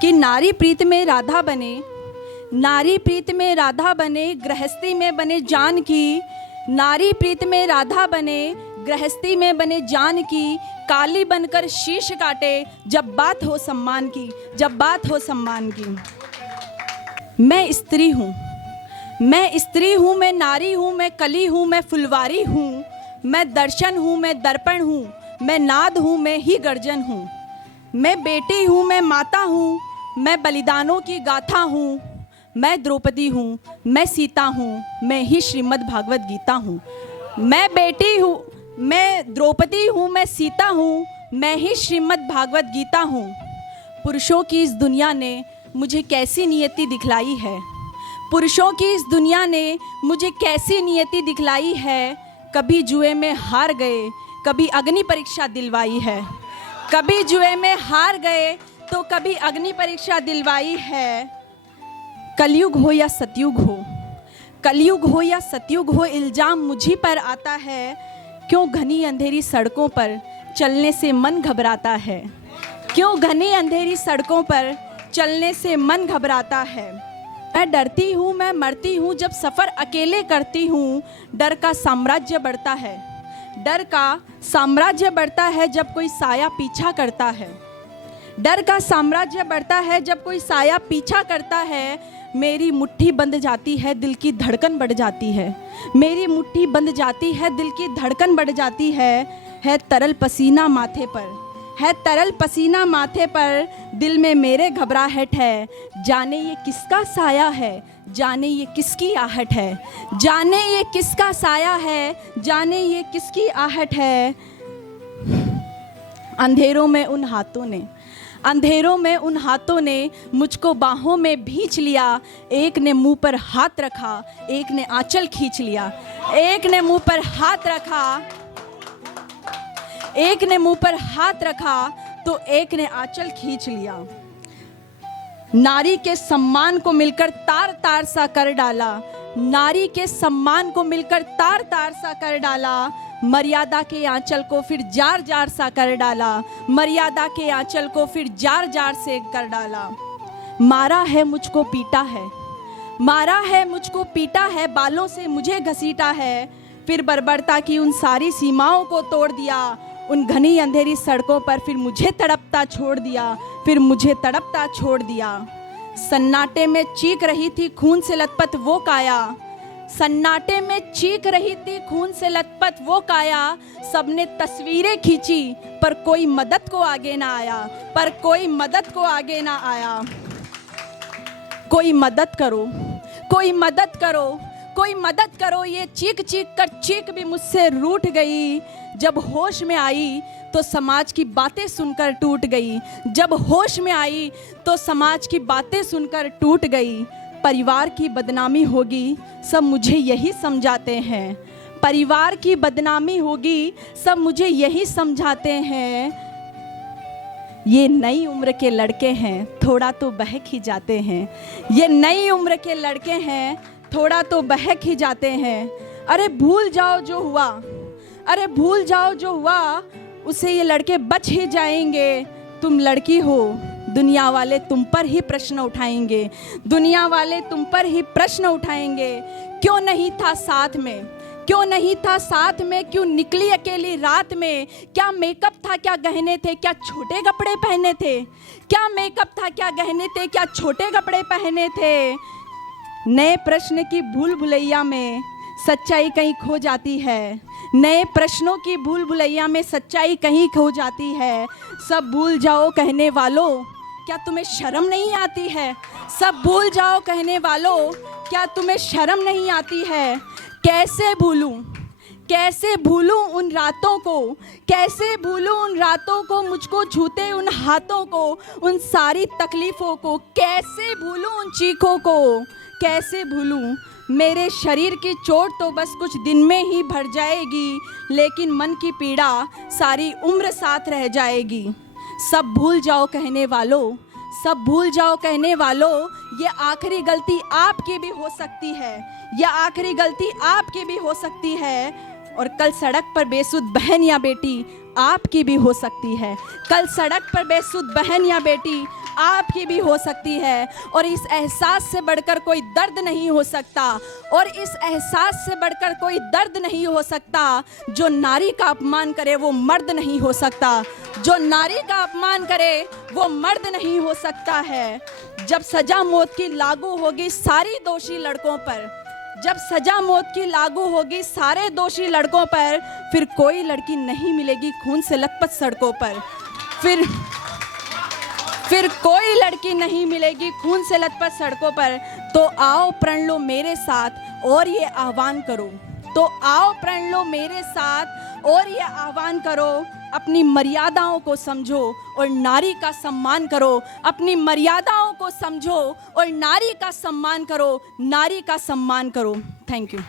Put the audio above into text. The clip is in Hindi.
कि नारी प्रीत में राधा बने, नारी प्रीत में राधा बने, गृहस्थी में बने जानकी। नारी प्रीत में राधा बने, गृहस्थी में बने जानकी। काली बनकर शीश काटे जब बात हो सम्मान की, जब बात हो सम्मान की। मैं स्त्री हूँ, मैं स्त्री हूँ, मैं नारी हूँ, मैं कली हूँ, मैं फुलवारी हूँ, मैं दर्शन हूँ, मैं दर्पण हूँ, मैं नाद हूँ, मैं ही गर्जन हूँ। मैं बेटी हूँ, मैं माता हूँ, मैं बलिदानों की गाथा हूँ। मैं द्रौपदी हूँ, मैं सीता हूँ, मैं ही श्रीमद् भागवत गीता हूँ। मैं बेटी हूँ, मैं द्रौपदी हूँ, मैं सीता हूँ, मैं ही श्रीमद् भागवत गीता हूँ। पुरुषों की इस दुनिया ने मुझे कैसी नियति दिखलाई है, पुरुषों की इस दुनिया ने मुझे कैसी नियति दिखलाई है। कभी जुए में हार गए, कभी अग्नि परीक्षा दिलवाई है। कभी जुए में हार गए तो कभी अग्नि परीक्षा दिलवाई है। कलयुग हो या सतयुग हो, कलयुग हो या सतयुग हो, इल्ज़ाम मुझी पर आता है। क्यों घनी अंधेरी सड़कों पर चलने से मन घबराता है, क्यों घनी अंधेरी सड़कों पर चलने से मन घबराता है। मैं डरती हूँ, मैं मरती हूँ जब सफ़र अकेले करती हूँ। डर का साम्राज्य बढ़ता है, डर का साम्राज्य बढ़ता है जब कोई साया पीछा करता है। डर का साम्राज्य बढ़ता है जब कोई साया पीछा करता है। मेरी मुट्ठी बंध जाती है, दिल की धड़कन बढ़ जाती है। मेरी मुट्ठी बंध जाती है, दिल की धड़कन बढ़ जाती है तरल पसीना माथे पर, है तरल पसीना माथे पर। दिल में मेरे घबराहट है, जाने ये किसका साया है, जाने ये किसकी आहट है। जाने ये किसका साया है, जाने ये किसकी आहट है। अंधेरों में उन हाथों ने, अंधेरों में उन हाथों ने मुझको बाहों में भींच लिया। एक ने मुंह पर हाथ रखा, एक ने आंचल खींच लिया। एक ने मुंह पर हाथ रखा, एक ने मुंह पर हाथ रखा तो एक ने आंचल खींच लिया। नारी के सम्मान को मिलकर तार तार सा कर डाला, नारी के सम्मान को मिलकर तार तार सा कर डाला। मर्यादा के आंचल को फिर जार जार सा कर डाला, मर्यादा के आंचल को फिर जार जार से कर डाला। मारा है मुझको पीटा है, मारा है मुझको पीटा है, बालों से मुझे घसीटा है। फिर बर्बरता की उन सारी सीमाओं को तोड़ दिया। उन घनी अंधेरी सड़कों पर फिर मुझे तड़पता छोड़ दिया, फिर मुझे तड़पता छोड़ दिया। सन्नाटे में चीख रही थी खून से लथपथ वो काया, सन्नाटे में चीख रही थी खून से लथपथ वो काया। सबने तस्वीरें खींची पर कोई मदद को आगे ना आया, पर कोई मदद को आगे ना आया। कोई मदद करो, कोई मदद करो, कोई मदद करो। ये चीख चीख कर चीख भी मुझसे रूठ गई। जब होश में आई तो समाज की बातें सुनकर टूट गई, जब होश में आई तो समाज की बातें सुनकर टूट गई। परिवार की बदनामी होगी सब मुझे यही समझाते हैं, परिवार की बदनामी होगी सब मुझे यही समझाते हैं। ये नई उम्र के लड़के हैं थोड़ा तो बहक ही जाते हैं, ये नई उम्र के लड़के हैं थोड़ा तो बहक ही जाते हैं। अरे भूल जाओ जो हुआ, अरे भूल जाओ जो हुआ, उसे ये लड़के बच ही जाएंगे। तुम लड़की हो, दुनिया वाले तुम पर ही प्रश्न उठाएंगे, दुनिया वाले तुम पर ही प्रश्न उठाएंगे। क्यों नहीं था साथ में, क्यों नहीं था साथ में, क्यों निकली अकेली रात में। क्या मेकअप था, क्या गहने थे, क्या छोटे कपड़े पहने थे। क्या मेकअप था, क्या गहने थे, क्या छोटे कपड़े पहने थे। नए प्रश्न की भूल भुलैया में सच्चाई कहीं खो जाती है, नए प्रश्नों की भूल भुलैया में सच्चाई कहीं खो जाती है। सब भूल जाओ कहने वालों, क्या तुम्हें शर्म नहीं आती है। सब भूल जाओ कहने वालों, क्या तुम्हें शर्म नहीं आती है। कैसे भूलूं, कैसे भूलूं उन रातों को, कैसे भूलूं उन रातों को, मुझको छूते उन हाथों को, उन सारी तकलीफ़ों को। कैसे भूलूं उन चीखों को, कैसे भूलूं। मेरे शरीर की चोट तो बस कुछ दिन में ही भर जाएगी, लेकिन मन की पीड़ा सारी उम्र साथ रह जाएगी। सब भूल जाओ कहने वालों, सब भूल जाओ कहने वालों, ये आखिरी गलती आपकी भी हो सकती है, ये आखिरी गलती आपकी भी हो सकती है। और कल सड़क पर बेसुध बहन या बेटी आपकी भी हो सकती है, कल सड़क पर बेसुध बहन या बेटी आपकी भी हो सकती है। और इस एहसास से बढ़कर कोई दर्द नहीं हो सकता, और इस एहसास से बढ़कर कोई दर्द नहीं हो सकता। जो नारी का अपमान करे वो मर्द नहीं हो सकता, जो नारी का अपमान करे वो मर्द नहीं हो सकता है। जब सजा मौत की लागू होगी सारी दोषी लड़कों पर, जब सजा मौत की लागू होगी सारे दोषी लड़कों पर, फिर कोई लड़की नहीं मिलेगी खून से लथपथ सड़कों पर। फिर कोई लड़की नहीं मिलेगी खून से लथपथ सड़कों पर। तो आओ प्रण लो मेरे साथ और ये आह्वान करो, तो आओ प्रण लो मेरे साथ और ये आह्वान करो, अपनी मर्यादाओं को समझो और नारी का सम्मान करो। अपनी मर्यादाओं को समझो और नारी का सम्मान करो, नारी का सम्मान करो। Thank you.